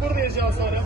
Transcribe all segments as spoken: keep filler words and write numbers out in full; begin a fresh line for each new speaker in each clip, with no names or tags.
Buradayız Cansu Hanım.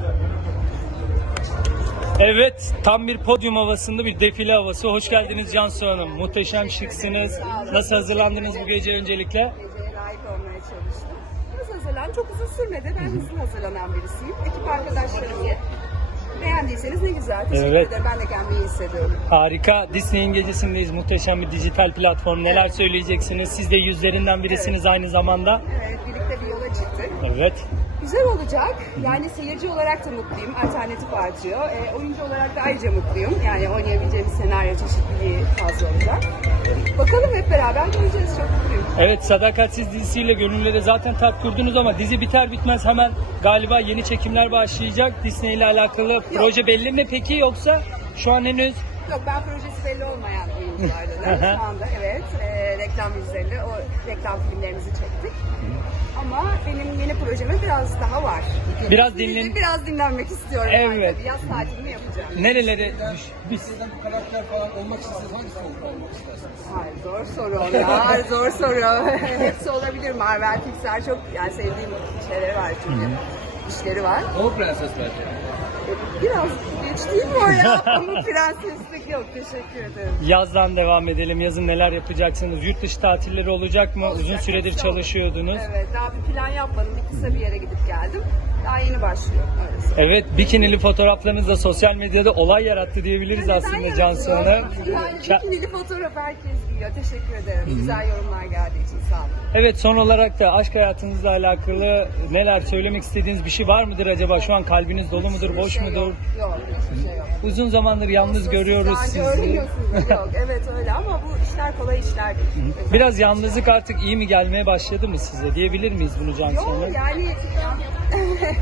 Evet, tam bir podyum havasında bir defile havası. Hoş geldiniz Cansu Hanım. Muhteşem şıksınız. Nasıl hazırlandınız bu gece öncelikle?
Geceye layık olmaya çalıştım. Hızlı hazırlan, çok uzun sürmedi. Ben hızlı hazırlanan birisiyim. Ekip arkadaşlarım iyi. Beğendiyseniz ne güzel. Teşekkür
Evet.
ederim. Ben de kendimi iyi hissediyorum.
Harika. Disney'in gecesindeyiz. Muhteşem bir dijital platform. Neler
Evet.
söyleyeceksiniz? Siz de yüzlerinden birisiniz
Evet.
aynı zamanda.
Evet, birlikte bir yola çıktık.
Evet.
Güzel olacak. Yani seyirci olarak da mutluyum. Alternatif artıyor. E, oyuncu olarak da ayrıca mutluyum. Yani oynayabileceğimiz senaryo çeşitliliği fazla olacak. Bakalım hep beraber göreceğiz. Çok mutluyum.
Evet, Sadakatsiz dizisiyle gönüllere zaten tat kurdunuz ama dizi biter bitmez hemen galiba yeni çekimler başlayacak. Disney ile alakalı proje belli mi peki, yoksa şu an henüz?
Yok, ben projesi belli olmayan oyunculardanım. Şu anda evet. E, reklam yüzlerinde o reklam filmlerimizi çektik. Ama benim yeni projeme biraz daha var.
Biraz
Dizi,
dinlen...
Biraz dinlenmek istiyorum.
Evet.
Ben. Yaz tatilini yapacağım.
Nerelere düş... Biz...
Sizden bu karakter falan olmak isterseniz hangi solda olmak istersiniz?
Ay, zor soru o ya. Zor soru. Hepsi olabilir. Marvel, Pixar çok yani sevdiğim şeyleri var çünkü. İşleri var.
O prenses belki.
Biraz geç değil mi o ya? Ama prenseslik yok. Teşekkür ederim.
Yazdan devam edelim. Yazın neler yapacaksınız? Yurt dışı tatilleri olacak mı?
Olacak,
Uzun süredir
hepsi
çalışıyordunuz.
Evet, daha bir plan yapmadım. Bir kısa bir yere gidip geldim. Daha yeni başlıyor. Öyle söyleyeyim.
Evet, bikinili fotoğraflarınız da sosyal medyada olay yarattı diyebiliriz
Neden
aslında Cansu
yaratıyor?
Hanım.
Yani
Ça-
bikinili fotoğraf herkes giyiyor. Teşekkür ederim. Güzel yorumlar geldiği için sağ olun.
Evet, son olarak da aşk hayatınızla alakalı neler söylemek istediğiniz bir şey var mıdır acaba? Şu an kalbiniz dolu mudur,
Hiçbir
boş
şey
mudur?
Yok, yok hiçbir şey yok.
Uzun zamandır yalnız görüyoruz
Daha önce
sizi.
öğreniyorsunuz. Yok, evet öyle ama bu işler kolay işler değil.
Biraz yalnızlık artık iyi mi gelmeye başladı mı size? Diyebilir miyiz bunu Cansu
Yok
Hanım?
yani, yani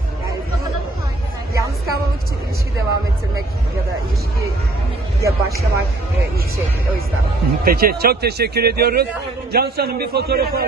bu, yalnız kalmamak için ilişki devam ettirmek ya da ilişkiye başlamak e, iyi bir şey değil. O yüzden.
Peki, çok teşekkür ediyoruz. Cansu Hanım, bir fotoğrafı